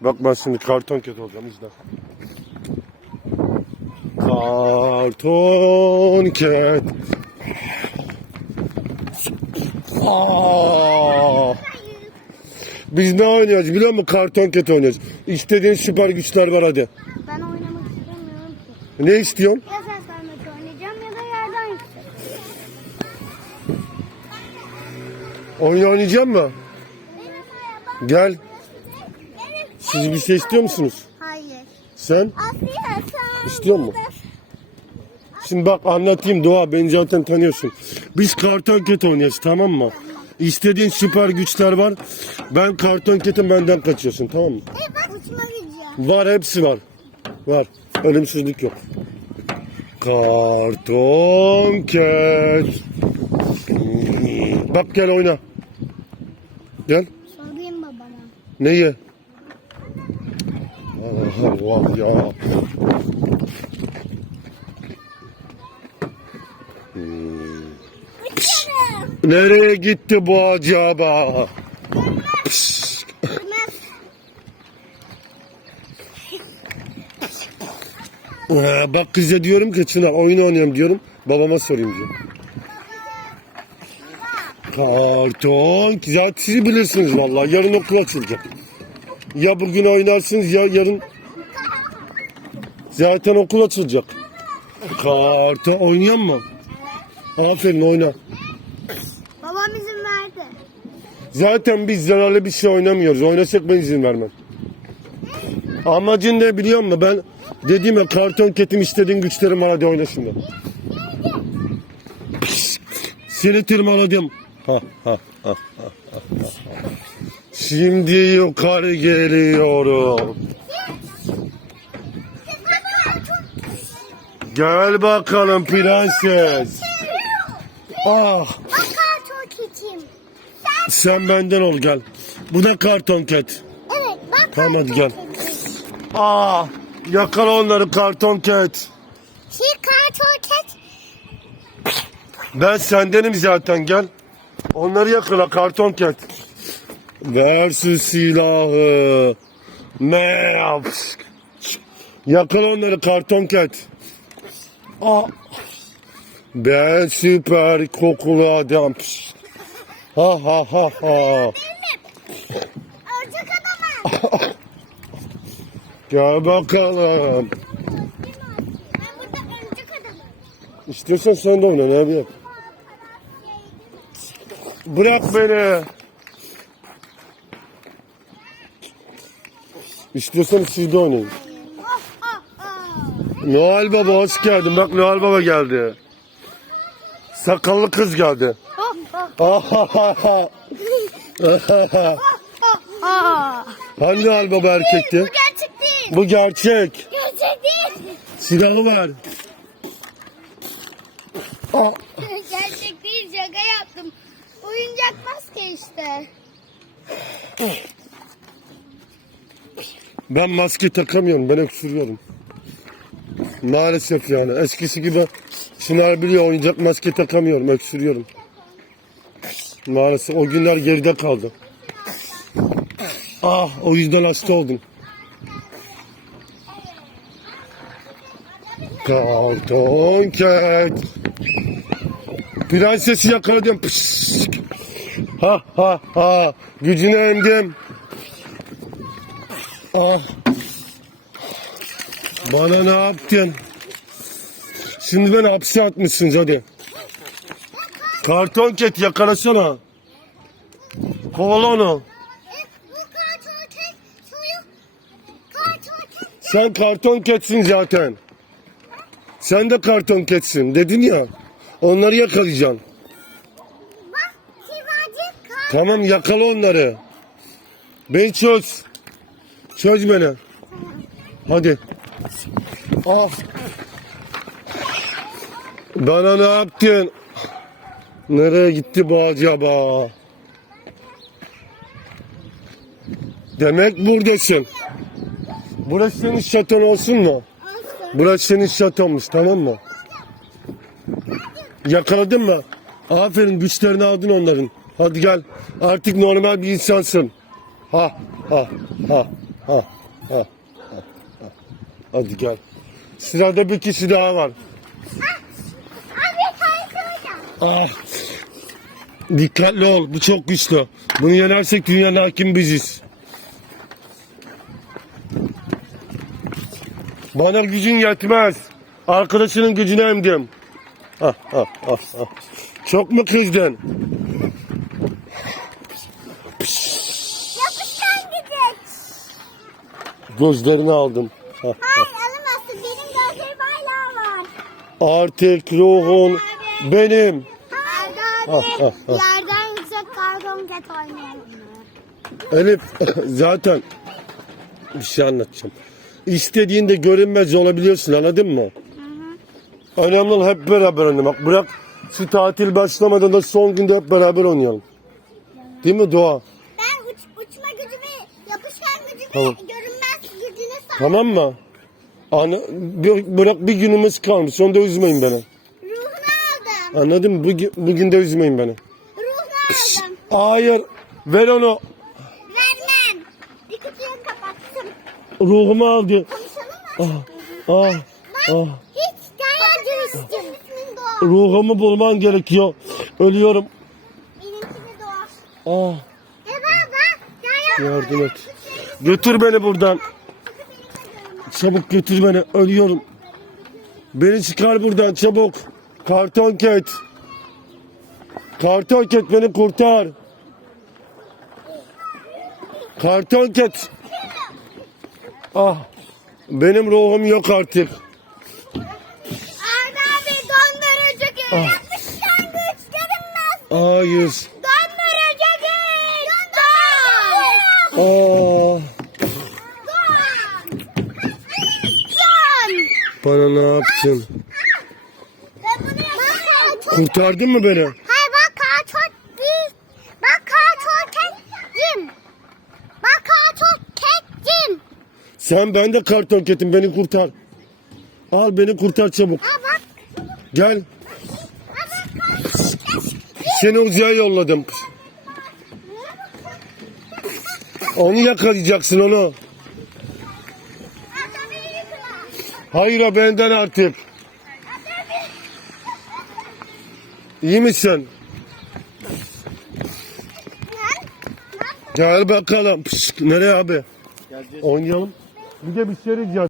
Bak ben şimdi karton ket olacağım izle. Karton ket. Aa! Biz ne oynuyoruz biliyor musun? Karton ket oynuyoruz. İstediğin süper güçler var hadi. Ben oynamak istemiyorum ki. Ne istiyorsun? Ya sen sarmaç oynayacağım ya da yerden yüksek. Oyun oynayacak mı? Gel. Siz bir şey istiyor musunuz? Hayır. Sen? Asya sen. İstiyor musun? Şimdi bak anlatayım Doğa beni zaten tanıyorsun. Biz karton ket oynuyoruz tamam mı? İstediğin süper güçler var. Ben karton ketim benden kaçıyorsun tamam mı? E bak uçma gücü. Var hepsi var. Var. Ölümsüzlük yok. Karton ket. Bak gel oyna. Gel. Sorayım babana. Neyi? Allah ya. Nereye gitti bu acaba? Ee, bak kıza diyorum ki Çınar oyun oynuyorum diyorum. Babama sorayım diyor. Karton. Zaten siz bilirsiniz vallahi. Yarın okul açılacak. Ya bugün oynarsınız ya yarın zaten okul açılacak. Karton oynayan mı? Aferin oyna. Babam izin verdi. Zaten biz zararlı bir şey oynamıyoruz. Oynasak ben izin vermem. Amacın ne biliyor musun? Ben dediğim ya karton ketim istediğin güçlerim var hadi oyna şimdi. Seni tırmaladım. Ha, ha, ha, ha. Şimdi yukarı geliyorum. Gel bakalım prenses. Ah. Sen benden ol gel. Bu da karton ket. Evet bak. Tamam, hadi gel. Aa, yakala onları karton ket. Çıkar çok et. Ben sendenim zaten gel. Onları yakala karton ket. Ver şu silahı. Ne yap? Yakala onları karton ket. Aa. Ben süper kokulu adam. Ha ha ha ha. Gel bakalım. İstiyorsan sen de oyna ne yapayım? Bırak beni. İstiyorsan siz de oynayın. Noel Baba hoş geldin. Bak Noel Baba geldi. Sakallı kız geldi. Hani Noel Baba erkekti? Bu gerçek değil. Bu gerçek. Gerçek değil. Silahı. Aa, gerçek değil şaka yaptım. Oyuncak maske işte. Ben maske takamıyorum. Ben öksürüyorum. Maalesef yani. Eskisi gibi Çınar biliyor oyuncak maske takamıyorum. Öksürüyorum. Maalesef o günler geride kaldı. Ah o yüzden hasta oldum. Karton ket. Prensesi yakaladım. Pıs. Ha ha ha. Gücünü öndim. Ah. Bana ne yaptın? Şimdi beni hapse atmışsınız hadi. Karton ket yakalasana. Kovala onu. Sen karton ketsin zaten. Sen de karton ketsin dedin ya. Onları yakalayacaksın. Tamam yakala onları. Beni çöz. Çöz beni. Hadi. Ah. Bana ne yaptın? Nereye gitti bu acaba? Demek buradasın. Burası senin şaton olsun mu? Burası senin şatonmuş tamam mı? Yakaladın mı? Aferin güçlerini aldın onların. Hadi gel. Artık normal bir insansın. Ha ha ha ha, ha, ha. Hadi gel. Sırada bir kişi daha var. Ah. Dikkatli ol. Bu çok güçlü. Bunu yenersek dünyanın hakim biziz. Bana gücün yetmez. Arkadaşının gücünü emdim. Ah, ah, ah, ah. Çok mu kızdın? Yapışkan gidecek. Gözlerini aldım. Hayır alamazsın. Benim gözlerim hala var. Artık ruhun benim. Ah, ah, ah. yerden yüksek karton ket oynayalım. Elif zaten bir şey anlatacağım. İstediğinde görünmez olabiliyorsun anladın mı? Önemli olan hep beraber oynamak. Bırak şu tatil başlamadan da son günde hep beraber oynayalım. Değil mi Doğa? Ben uç, uçma gücümü, yapışkan gücümü, Tamam. Tamam mı? Ana, bir- bırak bir günümüz kalmış. Onu da üzmeyin beni. Ruhunu aldım. Anladın mı? Bugün, bugün de üzmeyin beni. Ruhunu aldım. Hayır. Ver onu. Vermem. Kutuyu kapattım. Ruhumu aldı. Konuşalım mı? Ah, ah, ah. Hiç Doğa. Ruhumu bulman gerekiyor. Ölüyorum. Benimki de Doğa. Ah. E baba. Ya Yardım et. Götür beni buradan. Çabuk götür beni. Ölüyorum. Beni çıkar buradan çabuk. Karton ket. Karton ket beni kurtar. Karton ket. Ah. Benim ruhum yok artık. Arda abi dondurucu gibi Ah. yapışkan güç görünmez. Hayır. Dondurucu güç. Don. Aa. Don. Bana ne yaptın? Kurtardın mı beni? Hayır bak karton değil. Bak karton ketcim. Bak karton ketcim. Sen ben de karton ketim beni kurtar. Al beni kurtar çabuk. Ha bak. Gel. Seni uzaya yolladım. Onu yakalayacaksın onu. Arda beni yıkıla. Hayır benden artık. İyi misin? Gel bakalım. Pişt, nereye abi? Oynayalım. Bir de bir şey diyeceğim.